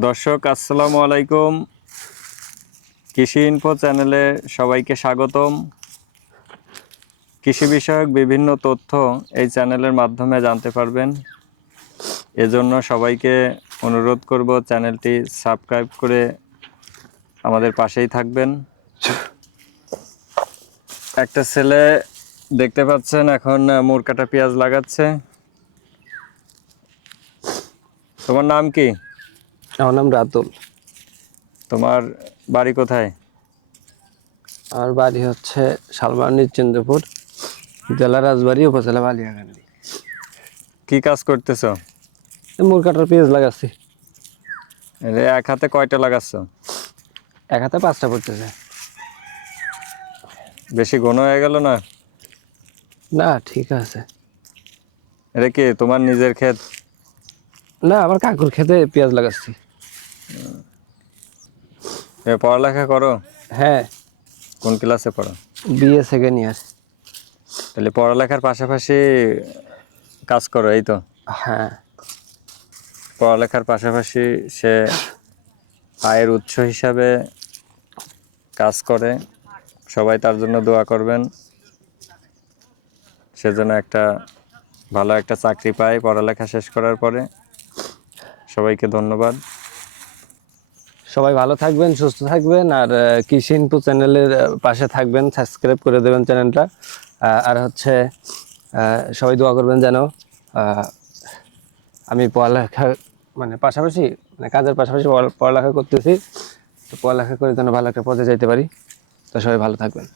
দর্শক আসসালামু আলাইকুম। কৃষি ইনফো চ্যানেলে সবাইকে স্বাগতম। কৃষি বিষয়ক বিভিন্ন তথ্য এই চ্যানেলের মাধ্যমে জানতে পারবেন। এজন্য সবাইকে অনুরোধ করব চ্যানেলটি সাবস্ক্রাইব করে আমাদের পাশেই থাকবেন। একটা ছেলে দেখতে পাচ্ছেন এখন মুড় কাটা পেঁয়াজ লাগাচ্ছে। তোমার নাম কি? আমার নাম রাতুল। তোমার বাড়ি কোথায়? আমার বাড়ি হচ্ছে শালবাড়ি চন্দ্রপুর, জেলা রাজবাড়ী, উপজেলা বালিয়াকান্দি। কি কাজ করতেছো? মুড় কাটার পেঁয়াজ লাগাচ্ছি। এক হাতে কয়টা লাগাচ্ছ? এক হাতে 5টা পড়তেছে। বেশি ঘন হয়ে গেল না? না, ঠিক আছে। এটা কি তোমার নিজের ক্ষেত? না, আমার কাকুর খেতে পেঁয়াজ লাগাচ্ছি। পড়ালেখা করো? হ্যাঁ, কোন ক্লাসে পড়ো? BA second year. তাহলে পড়ালেখার পাশাপাশি কাজ করো, এই তো? হ্যাঁ, পড়ালেখার পাশাপাশি সে আয়ের উৎস হিসাবে কাজ করে। সবাই তার জন্য দোয়া করবেন, সেজন্য একটা ভালো একটা চাকরি পায় পড়ালেখা শেষ করার পরে। সবাইকে ধন্যবাদ। সবাই ভালো থাকবেন, সুস্থ থাকবেন, আর কৃষি ইনফো চ্যানেলের পাশে থাকবেন, সাবস্ক্রাইব করে দেবেন চ্যানেলটা। আর হচ্ছে সবাই দোয়া করবেন যেন আমি পড়ালেখা পাশাপাশি কাজের পাশাপাশি পড়ালেখা করতেছি, তো পড়ালেখা করে যেন ভালো একটা পথে যাইতে পারি। তো সবাই ভালো থাকবেন।